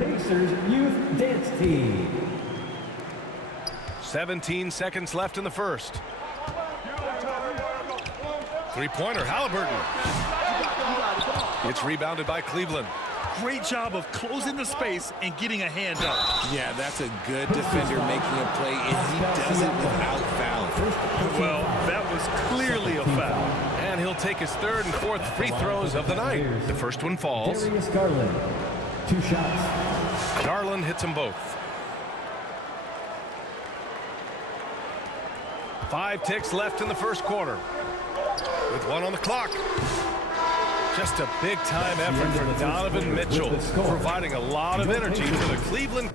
Pacers Youth Dance Team. 17 seconds left in the first. Three-pointer, Halliburton. It's rebounded by Cleveland. Great job of closing the space and getting a hand up. Yeah, that's a good defender making a play, and he does it without fouling. Well, that was clearly a foul. And he'll take his third and fourth free throws of the night. The first one falls. Darius Garland, 2 shots. Garland hits them both. 5 ticks left in the first quarter. With 1 on the clock. Just a big-time effort for Donovan Mitchell, providing a lot of energy for the Cleveland.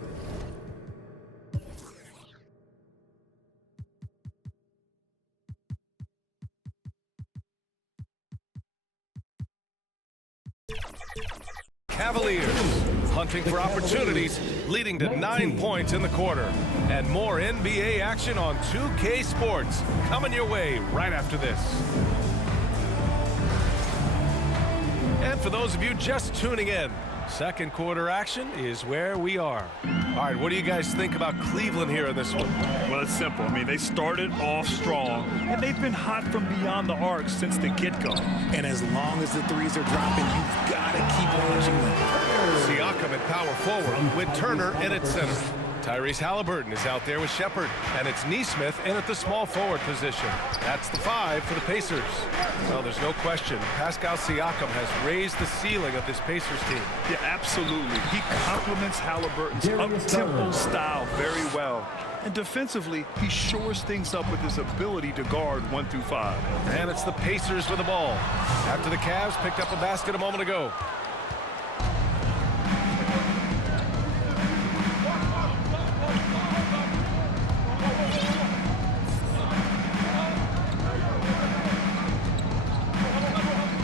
Cavaliers hunting for opportunities, leading to 9 points in the quarter. And more NBA action on 2K Sports coming your way right after this. And for those of you just tuning in, second quarter action is where we are. All right, what do you guys think about Cleveland here in this one? Well, it's simple. I mean, they started off strong, and they've been hot from beyond the arc since the get-go. And as long as the threes are dropping, you've got to keep watching them. Siakam at power forward with Turner in at center. Tyrese Halliburton is out there with Shepherd, and it's Nesmith in at the small forward position. That's the 5 for the Pacers. Well, there's no question. Pascal Siakam has raised the ceiling of this Pacers team. Yeah, absolutely. He complements Halliburton's up-tempo style very well. And defensively, he shores things up with his ability to guard 1 through 5. And it's the Pacers with the ball. After the Cavs picked up a basket a moment ago.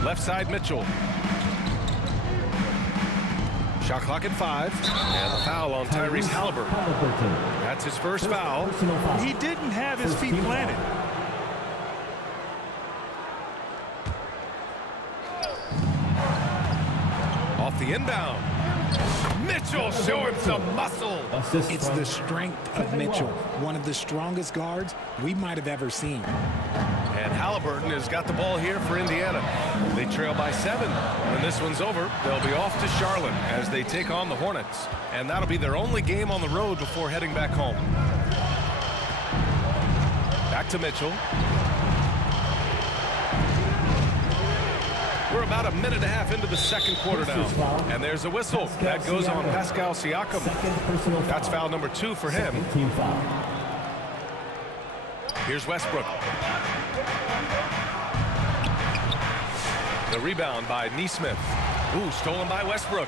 Left side, Mitchell. Shot clock at 5. And a foul on Tyrese Halliburton. That's his first foul. He didn't have his feet planted. Off the inbound. Mitchell showing some muscle. It's the strength of Mitchell, one of the strongest guards we might have ever seen. And Halliburton has got the ball here for Indiana. They trail by 7. When this one's over, they'll be off to Charlotte as they take on the Hornets. And that'll be their only game on the road before heading back home. Back to Mitchell. We're about a minute and a half into the second quarter now. And there's a whistle. That goes on Pascal Siakam. That's foul number 2 for him. Here's Westbrook. The rebound by Nesmith. Ooh, stolen by Westbrook.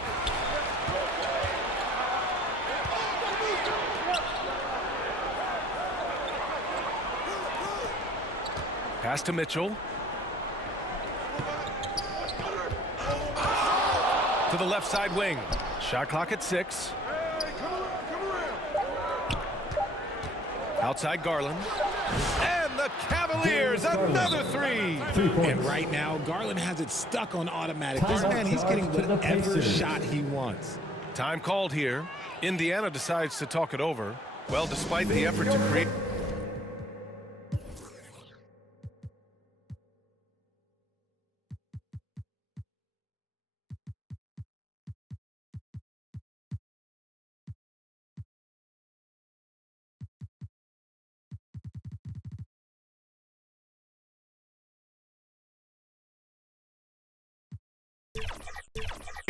Pass to Mitchell. To the left side wing. Shot clock at 6. Outside Garland. And the Cavaliers, another 3. And right now, Garland has it stuck on automatic. This man, he's getting whatever shot he wants. Time called here. Indiana decides to talk it over. Well, despite the effort to create...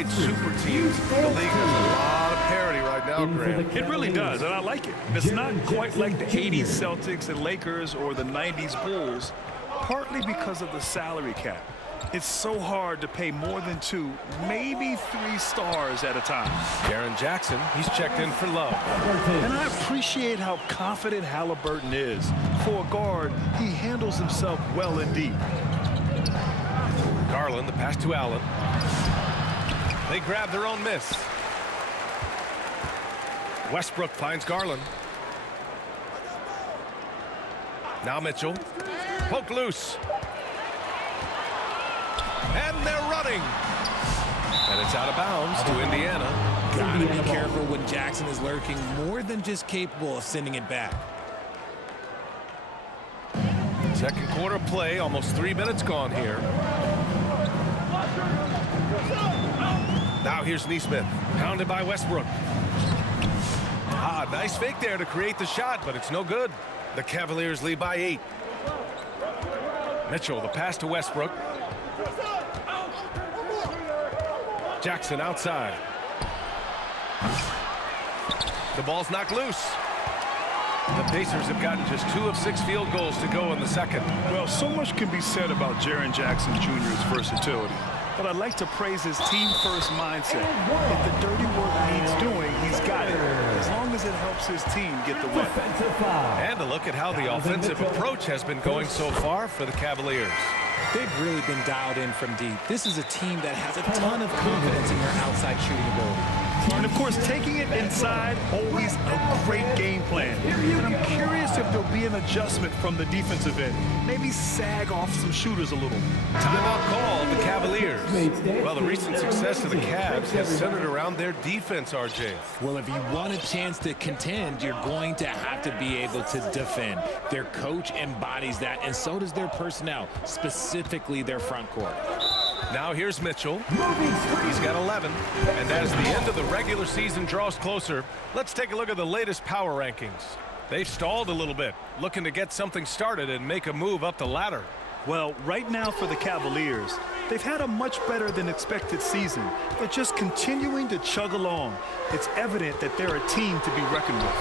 super teams. The league has a lot of parity right now, Graham. It really does, and I like it. It's not quite like the 80s Celtics and Lakers or the 90s Bulls, partly because of the salary cap. It's so hard to pay more than 2, maybe 3 stars at a time. Jaren Jackson, he's checked in for Love. And I appreciate how confident Halliburton is. For a guard, he handles himself well and deep. Garland, the pass to Allen. They grab their own miss. Westbrook finds Garland. Now Mitchell. Poked loose. And they're running. And it's out of bounds to Indiana. gotta be careful when Jackson is lurking, more than just capable of sending it back. Second quarter play, almost 3 minutes gone here. Now here's Neesmith, pounded by Westbrook. Nice fake there to create the shot, but it's no good. The Cavaliers lead by 8. Mitchell, the pass to Westbrook. Jackson outside. The ball's knocked loose. The Pacers have gotten just 2 of 6 field goals to go in the second. Well, so much can be said about Jaren Jackson Jr.'s versatility. But I'd like to praise his team-first mindset. If the dirty work needs doing, he's got it, as long as it helps his team get the win. And a look at how the offensive approach has been going so far for the Cavaliers. They've really been dialed in from deep. This is a team that has a ton of confidence in their outside shooting ability. And, of course, taking it inside, always a great game plan. And I'm curious if there'll be an adjustment from the defensive end. Maybe sag off some shooters a little. Timeout called the Cavaliers. Well, the recent success of the Cavs has centered around their defense, RJ. Well, if you want a chance to contend, you're going to have to be able to defend. Their coach embodies that, and so does their personnel, specifically their front court. Now here's Mitchell. He's got 11. And as the end of the regular season draws closer, let's take a look at the latest power rankings. They've stalled a little bit, looking to get something started and make a move up the ladder. Well, right now for the Cavaliers, they've had a much better than expected season. They're just continuing to chug along. It's evident that they're a team to be reckoned with.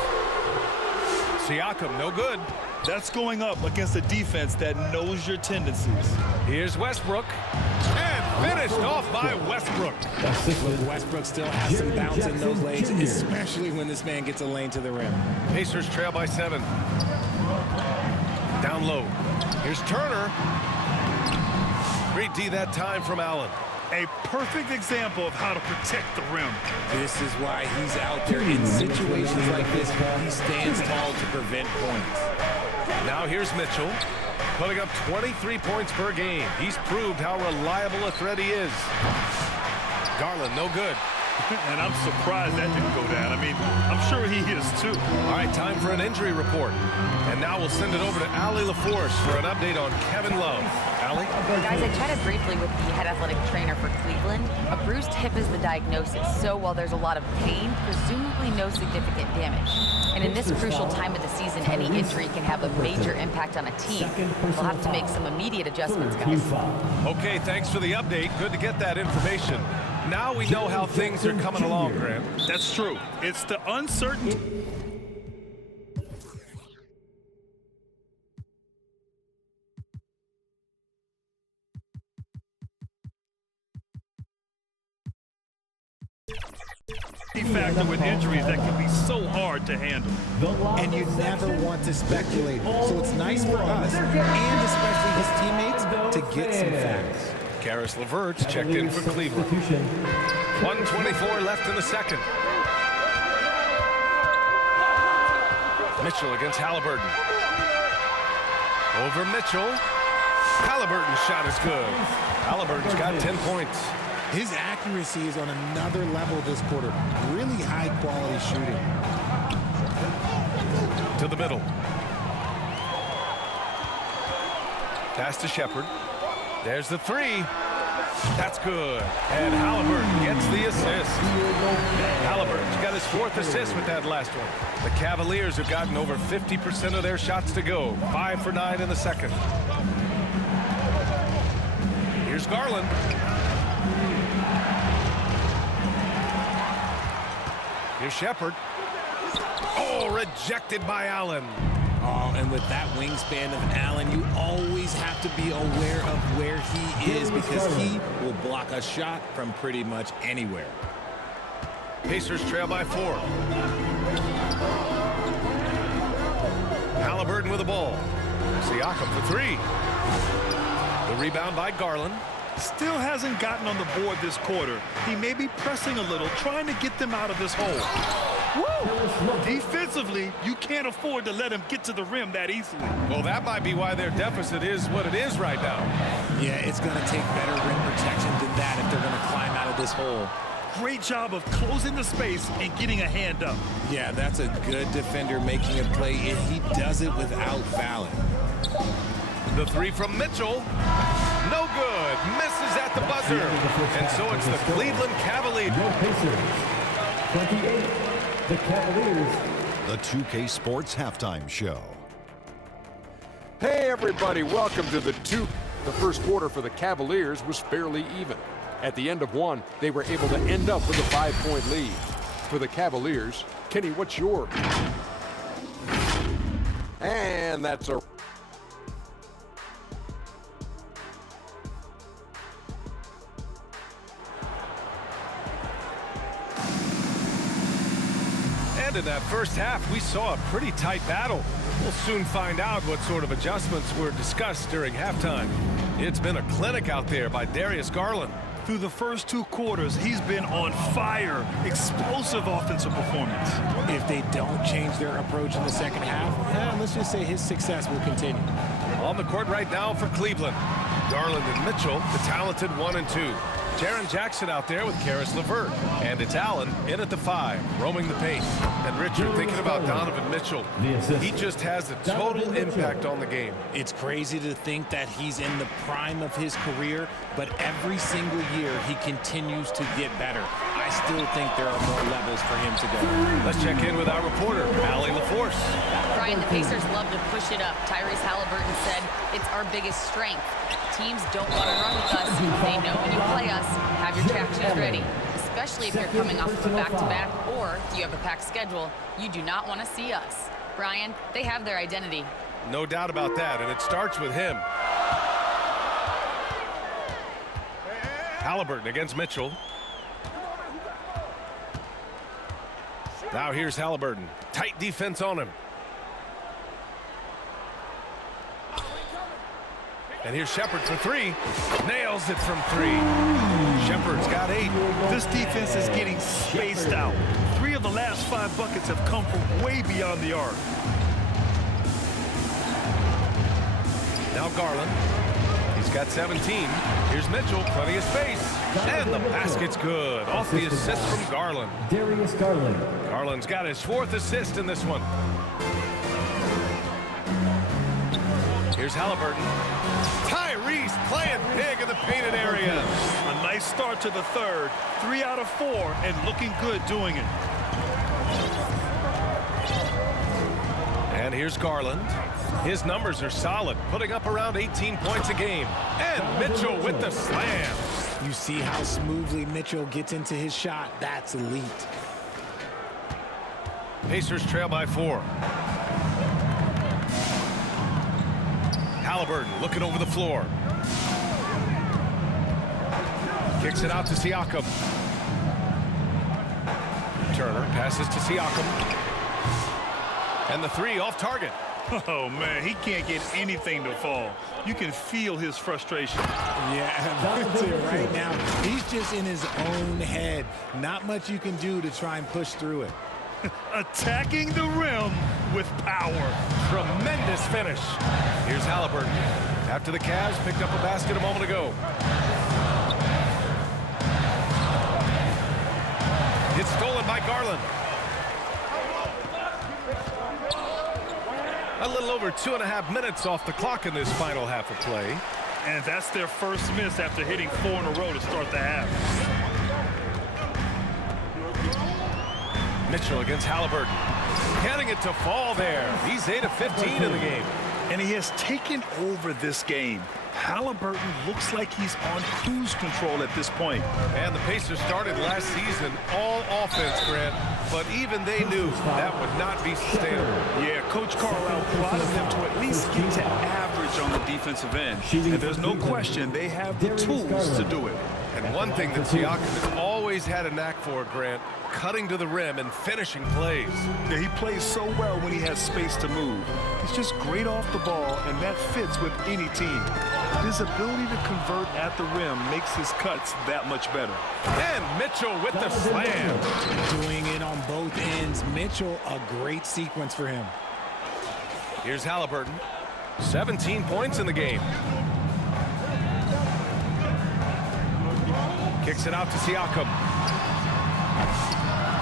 Siakam, no good. That's going up against a defense that knows your tendencies. Here's Westbrook. And finished off by Westbrook. Westbrook still has some bounce in those legs, especially when this man gets a lane to the rim. Pacers trail by 7. Down low. Here's Turner. Great D that time from Allen. A perfect example of how to protect the rim. This is why he's out there in situations like this. He stands tall to prevent points. Now here's Mitchell, putting up 23 points per game. He's proved how reliable a threat he is. Garland, no good. And I'm surprised that didn't go down. I mean, I'm sure he is too. All right, time for an injury report. And now we'll send it over to Allie LaForce for an update on Kevin Love. Allie? Guys, I chatted briefly with the head athletic trainer for Cleveland. A bruised hip is the diagnosis, so while there's a lot of pain, presumably no significant damage. And in this crucial time of the season, any injury can have a major impact on a team. We'll have to make some immediate adjustments, guys. Okay, thanks for the update. Good to get that information. Now we know how things are coming along, Grant. That's true. It's the uncertainty. Factor with injuries that can be so hard to handle. And you never want to speculate. So it's nice for us, and especially his teammates, to get some facts. Caris LeVert's checked in for Cleveland. 1:24 left in the second. Mitchell against Halliburton. Over Mitchell. Halliburton's shot is good. Halliburton's got 10 points. His accuracy is on another level this quarter. Really high quality shooting. To the middle. Pass to Shepard. There's the 3. That's good. And Halliburton gets the assist. Halliburton's got his 4th assist with that last one. The Cavaliers have gotten over 50% of their shots to go. 5 for 9 in the second. Here's Garland. Here's Shepard. Oh, rejected by Allen. Oh, and with that wingspan of Allen, you always have to be aware of where he is because he will block a shot from pretty much anywhere. Pacers trail by 4. Halliburton with the ball. Siakam for 3. The rebound by Garland. Still hasn't gotten on the board this quarter. He may be pressing a little, trying to get them out of this hole. Woo! Defensively, you can't afford to let him get to the rim that easily. Well, that might be why their deficit is what it is right now. Yeah, it's going to take better rim protection than that if they're going to climb out of this hole. great job of closing the space and getting a hand up. Yeah, that's a good defender making a play, and he does it without fouling. The three from Mitchell. No good. Misses at the buzzer. And so it's the Cleveland Cavaliers. Your Pacers. 28. The Cavaliers. The 2K Sports Halftime Show. Hey everybody, welcome to the first quarter for the Cavaliers was fairly even. At the end of one, they were able to end up with a 5-point lead. For the Cavaliers, Kenny, what's your? And that's a And in that first half, we saw a pretty tight battle. We'll soon find out what sort of adjustments were discussed during halftime. It's been a clinic out there by Darius Garland. Through the first 2 quarters, he's been on fire. Explosive offensive performance. If they don't change their approach in the second half, let's just say his success will continue. On the court right now for Cleveland. Garland and Mitchell, the talented 1 and 2. Jaren Jackson out there with Karis LeVert. And it's Allen in at the 5, roaming the paint. And Richard, thinking about Donovan Mitchell, he just has a total impact on the game. It's crazy to think that he's in the prime of his career, but every single year he continues to get better. I still think there are more levels for him to go. Let's check in with our reporter, Allie LaForce. Brian, the Pacers love to push it up. Tyrese Halliburton said it's our biggest strength. Teams don't want to run with us. They know when you play us, have your tractions ready. Especially if you're coming off of a back-to-back or you have a packed schedule, you do not want to see us. Brian, they have their identity. No doubt about that, and it starts with him. Halliburton against Mitchell. Now here's Halliburton. Tight defense on him. And here's Shepherd for 3. Nails it from 3. Shepherd's got 8. This defense is getting spaced out. 3 of the last 5 buckets have come from way beyond the arc. Now Garland. He's got 17. Here's Mitchell, plenty of space. And the basket's good. Off the assist from Garland. Darius Garland. Garland's got his 4th assist in this one. Here's Halliburton. Tyrese playing big in the painted area. A nice start to the third. 3 out of 4 and looking good doing it. And here's Garland. His numbers are solid, putting up around 18 points a game. And Mitchell with the slam. You see how smoothly Mitchell gets into his shot. That's elite. Pacers trail by 4. Halliburton looking over the floor. Kicks it out to Siakam. Turner passes to Siakam. And the 3 off target. Oh, man, he can't get anything to fall. You can feel his frustration. Yeah, that's it right now. He's just in his own head. Not much you can do to try and push through it. Attacking the rim with power. Tremendous finish. Here's Halliburton. After the Cavs picked up a basket a moment ago. It's stolen by Garland. A little over 2.5 minutes off the clock in this final half of play. And that's their first miss after hitting 4 in a row to start the half. Mitchell against Halliburton. Getting it to fall there. He's 8 of 15 in the game. And he has taken over this game. Halliburton looks like he's on cruise control at this point. And the Pacers started last season all offense, Grant, but even they knew that would not be sustainable. Yeah, Coach Carlisle wanted them to at least get to average on the defensive end. And there's no question they have the tools to do it. And one thing that Siakam has always had a knack for, Grant, cutting to the rim and finishing plays. Yeah, he plays so well when he has space to move. He's just great off the ball, and that fits with any team. His ability to convert at the rim makes his cuts that much better. And Mitchell with the slam. Doing it on both ends. Mitchell, a great sequence for him. Here's Halliburton. 17 points in the game. Kicks it out to Siakam.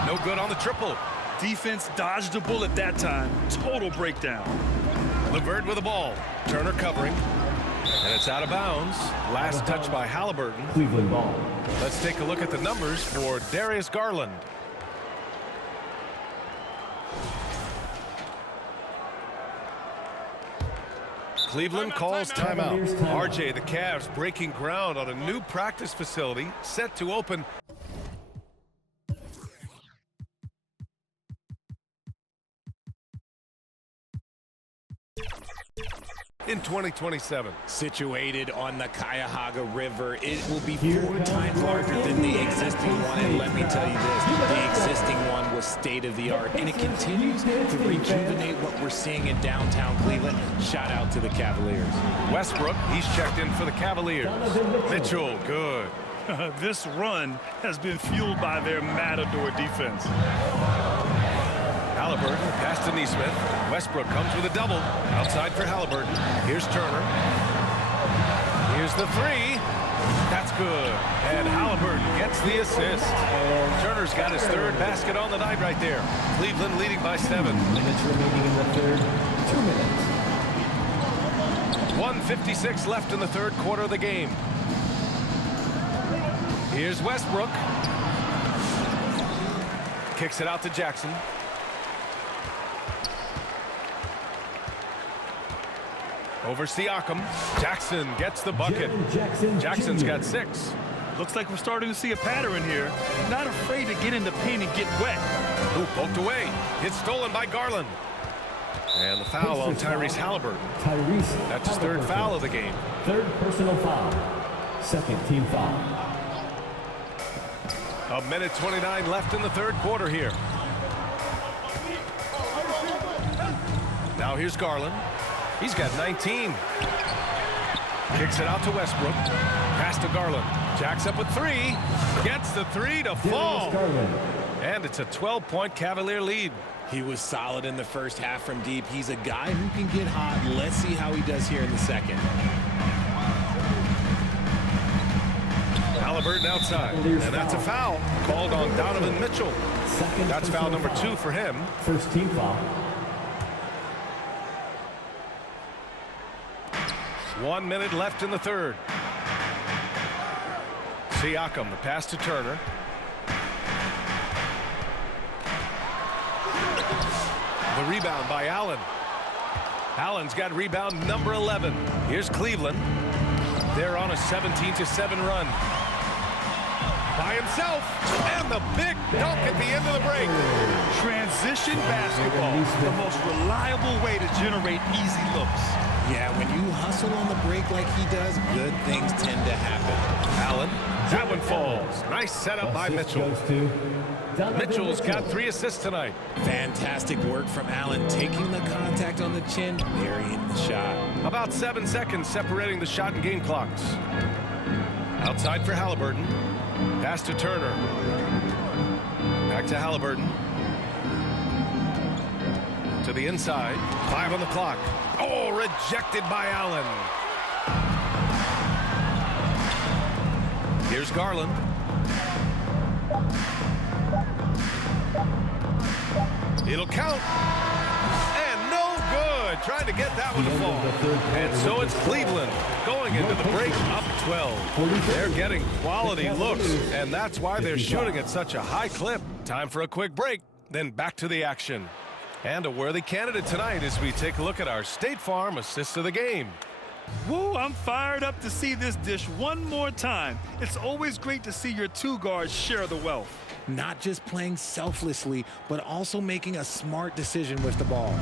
No good on the triple. Defense dodged the bullet that time. Total breakdown. LeVert with the ball. Turner covering. And it's out of bounds. Last touch by Halliburton. Cleveland ball. Let's take a look at the numbers for Darius Garland. Cleveland calls timeout. RJ, the Cavs breaking ground on a new practice facility set to open in 2027. Situated on the Cuyahoga River, it will be 4 times larger than the existing one. And let me tell you this, the existing one was state-of-the-art, and it continues to rejuvenate what we're seeing in downtown Cleveland. Shout out to the Cavaliers. Westbrook, he's checked in for the Cavaliers. Mitchell, good. This run has been fueled by their matador defense. Halliburton, pass to Neesmith. Westbrook comes with a double. Outside for Halliburton. Here's Turner. Here's the three. That's good. And Halliburton gets the assist. Turner's got his third basket on the night right there. Cleveland leading by 7. Minutes remaining in the third. 2 minutes. 1:56 left in the third quarter of the game. Here's Westbrook. Kicks it out to Jackson. Over Siakam. Jackson gets the bucket. Jackson's got 6. Looks like we're starting to see a pattern here. Not afraid to get in the paint and get wet. Ooh, poked away. It's stolen by Garland. And the foul on Tyrese Halliburton. That's his third foul of the game. Third personal foul. Second team foul. 1:29 left in the third quarter here. Now here's Garland. He's got 19. Kicks it out to Westbrook. Pass to Garland. Jacks up with 3. Gets the 3 to fall. And it's a 12-point Cavalier lead. He was solid in the first half from deep. He's a guy who can get hot. Let's see how he does here in the second. Halliburton outside. And that's a foul called on Donovan Mitchell. That's foul number 2 for him. First team foul. 1 minute left in the third. Siakam, the pass to Turner. The rebound by Allen. Allen's got rebound number 11. Here's Cleveland. They're on a 17-7 run. By himself. And the big dunk at the end of the break. Transition basketball, the most reliable way to generate easy looks. Yeah, when you hustle on the break like he does, good things tend to happen. Allen, that one falls. Nice setup by Mitchell. Mitchell's got 3 assists tonight. Fantastic work from Allen, taking the contact on the chin, burying the shot. About 7 seconds separating the shot and game clocks. Outside for Halliburton. Pass to Turner. Back to Halliburton. To the inside. 5 on the clock. Oh, rejected by Allen. Here's Garland. It'll count. And no good. Trying to get that one to fall. And so it's Cleveland going into the break up 12. They're getting quality looks, and that's why they're shooting at such a high clip. Time for a quick break, then back to the action. And a worthy candidate tonight as we take a look at our State Farm assist of the game. Woo, I'm fired up to see this dish one more time. It's always great to see your 2 guards share the wealth. Not just playing selflessly, but also making a smart decision with the ball.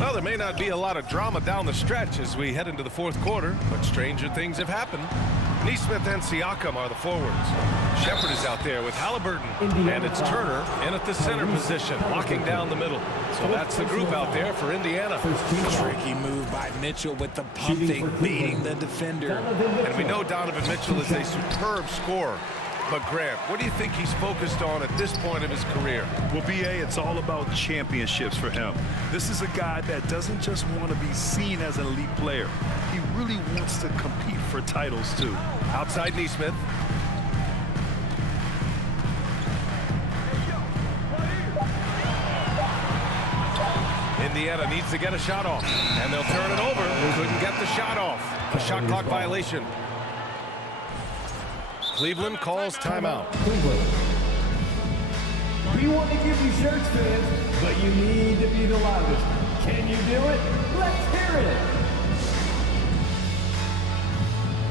Well, there may not be a lot of drama down the stretch as we head into the fourth quarter, but stranger things have happened. Neesmith and Siakam are the forwards. Shepherd is out there with Halliburton, and it's Turner in at the center position, locking down the middle. So that's the group out there for Indiana. Tricky move by Mitchell with the pump fake, baiting the defender. And we know Donovan Mitchell is a superb scorer. But Grant, what do you think he's focused on at this point of his career? Well, B.A., it's all about championships for him. This is a guy that doesn't just want to be seen as an elite player. He really wants to compete for titles, too. Outside Neesmith. Indiana needs to get a shot off, and they'll turn it over. Couldn't get the shot off. A shot clock violation. Cleveland calls timeout. Cleveland. We want to give you shirts, fans, but you need to be the loudest. Can you do it? Let's hear it.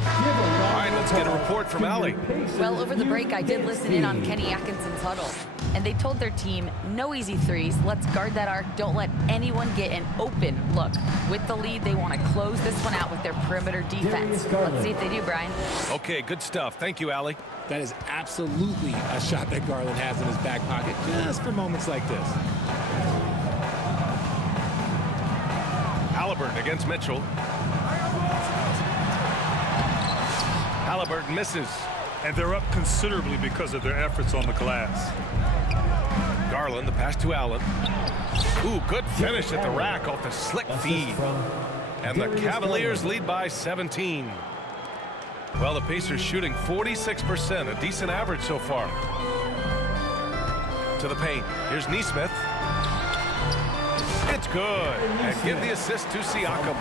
All right, let's get a report from Allie. Well, over the break, I did listen in on Kenny Atkinson's huddle, and they told their team, no easy threes. Let's guard that arc. Don't let anyone get an open look. With the lead, they want to close this one out with their perimeter defense. Let's see if they do, Brian. Okay, good stuff. Thank you, Allie. That is absolutely a shot that Garland has in his back pocket just for moments like this. Halliburton against Mitchell. Halliburton misses. And they're up considerably because of their efforts on the glass. Garland, the pass to Allen. Ooh, good finish at the rack off the slick feed. And the Cavaliers lead by 17. Well, the Pacers shooting 46%, a decent average so far. To the paint. Here's Nesmith. It's good. And give the assist to Siakam.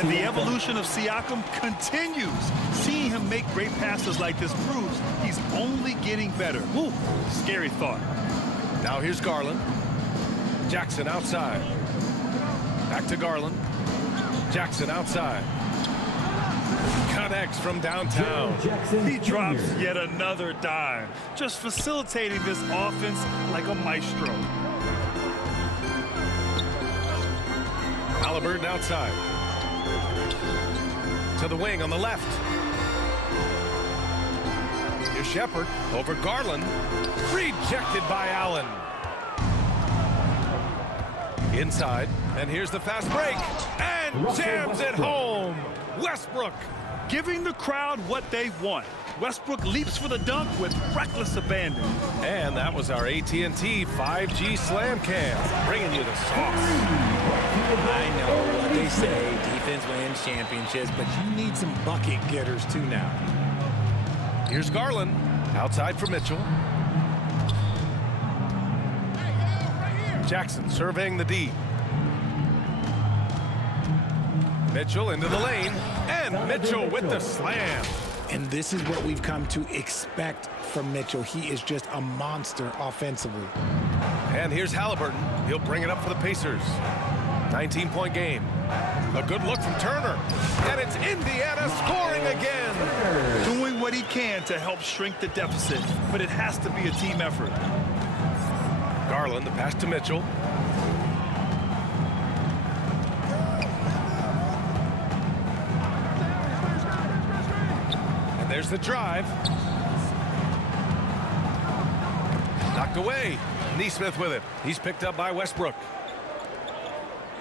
And the evolution of Siakam continues. Seeing him make great passes like this proves he's only getting better. Woo, scary thought. Now here's Garland. Jackson outside. Back to Garland. Jackson outside. Connects from downtown. He drops yet another dime, just facilitating this offense like a maestro. Halliburton outside. To the wing on the left. Here's Shepherd over Garland. Rejected by Allen. Inside. And here's the fast break. And jams it home. Westbrook. Giving the crowd what they want. Westbrook leaps for the dunk with reckless abandon. And that was our AT&T 5G Slam Cam. Bringing you the sauce. I know what they say, defense wins championships, but you need some bucket getters too now. Here's Garland, outside for Mitchell. Jackson surveying the D. Mitchell into the lane, and Mitchell with the slam. And this is what we've come to expect from Mitchell. He is just a monster offensively. And here's Halliburton. He'll bring it up for the Pacers. 19-point game. A good look from Turner. And it's Indiana scoring again. Doing what he can to help shrink the deficit, but it has to be a team effort. Garland, the pass to Mitchell. And there's the drive. Knocked away. Nesmith with it. He's picked up by Westbrook.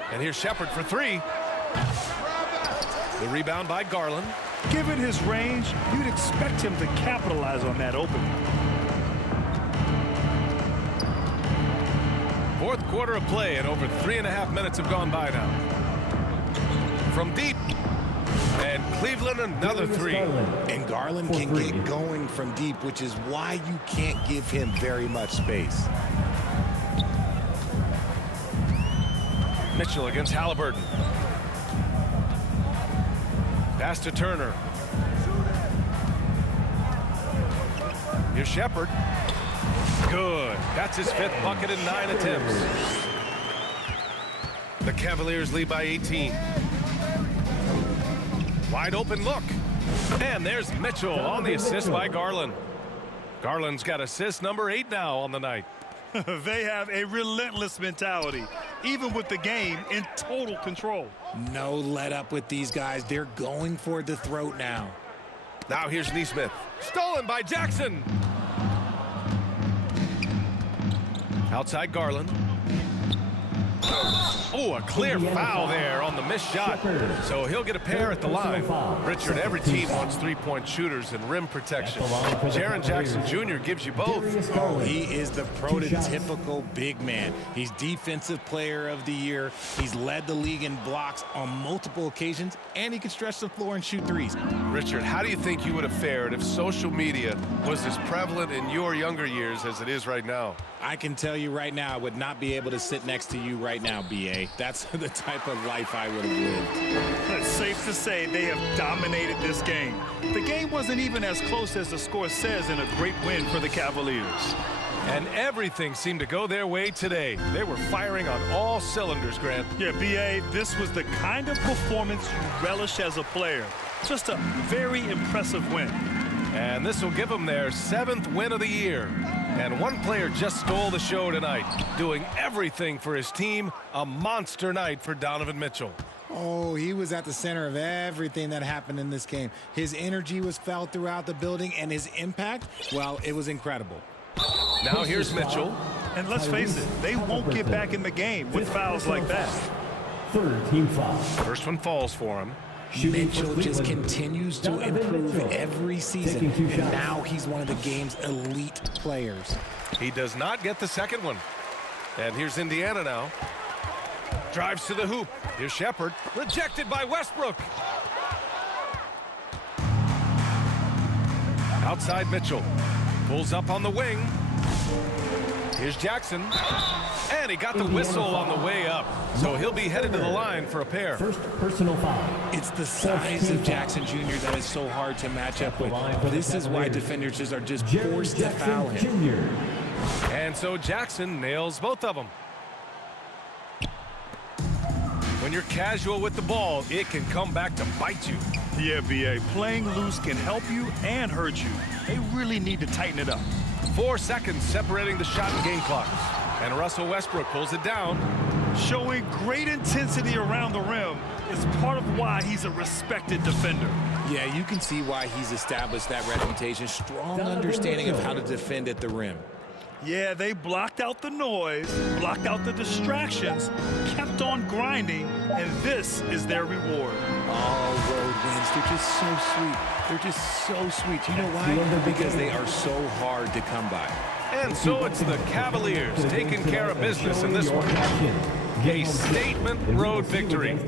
And here's Shepherd for three. The rebound by Garland. Given his range, you'd expect him to capitalize on that opening. Fourth quarter of play, and over 3.5 minutes have gone by now. From deep. And Cleveland another three. And Garland can get going from deep, which is why you can't give him very much space. Mitchell against Halliburton. Pass to Turner. Here's Shepherd. Good. That's his fifth bucket in 9 attempts. The Cavaliers lead by 18. Wide open look. And there's Mitchell on the assist by Garland. Garland's got assist number 8 now on the night. They have a relentless mentality, even with the game in total control. No let up with these guys. They're going for the throat now. Now here's Nesmith. Stolen by Jackson. Outside Garland. Oh, a clear foul there on the missed shot. So he'll get a pair at the line. Richard, every team wants three-point shooters and rim protection. Jaren Jackson Jr. gives you both. Oh, he is the prototypical big man. He's Defensive Player of the Year. He's led the league in blocks on multiple occasions, and he can stretch the floor and shoot threes. Richard, how do you think you would have fared if social media was as prevalent in your younger years as it is right now? I can tell you right now, I would not be able to sit next to you right right now, B.A. That's the type of life I would have lived. It's safe to say they have dominated this game. The game wasn't even as close as the score says in a great win for the Cavaliers. And everything seemed to go their way today. They were firing on all cylinders, Grant. Yeah, B.A., this was the kind of performance you relish as a player. Just a very impressive win. And this will give them their 7th win of the year. And one player just stole the show tonight, doing everything for his team. A monster night for Donovan Mitchell. Oh, he was at the center of everything that happened in this game. His energy was felt throughout the building, and his impact, well, it was incredible. Now here's Mitchell. And let's face it, they won't get back in the game with fouls like that. Third team foul. First one falls for him. Mitchell just continues to improve every season, and now he's one of the game's elite players. He does not get the second one. And here's Indiana now. Drives to the hoop. Here's Shepherd. Rejected by Westbrook. Outside Mitchell. Pulls up on the wing. Here's Jackson. And he got the whistle on the way up. So he'll be headed to the line for a pair. First personal foul. It's the size of Jackson Jr. that is so hard to match up with. This is why defenders are just forced to foul him. And so Jackson nails both of them. When you're casual with the ball, it can come back to bite you. Yeah, B.A., playing loose can help you and hurt you. They really need to tighten it up. 4 seconds separating the shot and game clocks. And Russell Westbrook pulls it down. Showing great intensity around the rim is part of why he's a respected defender. Yeah, you can see why he's established that reputation. Strong understanding of how to defend at the rim. Yeah, they blocked out the noise, blocked out the distractions, kept on grinding, and this is their reward. All road wins. They're just so sweet. They're just so sweet. You know why? Because they are so hard to come by. And so it's the Cavaliers taking care of business in this one. A statement road victory.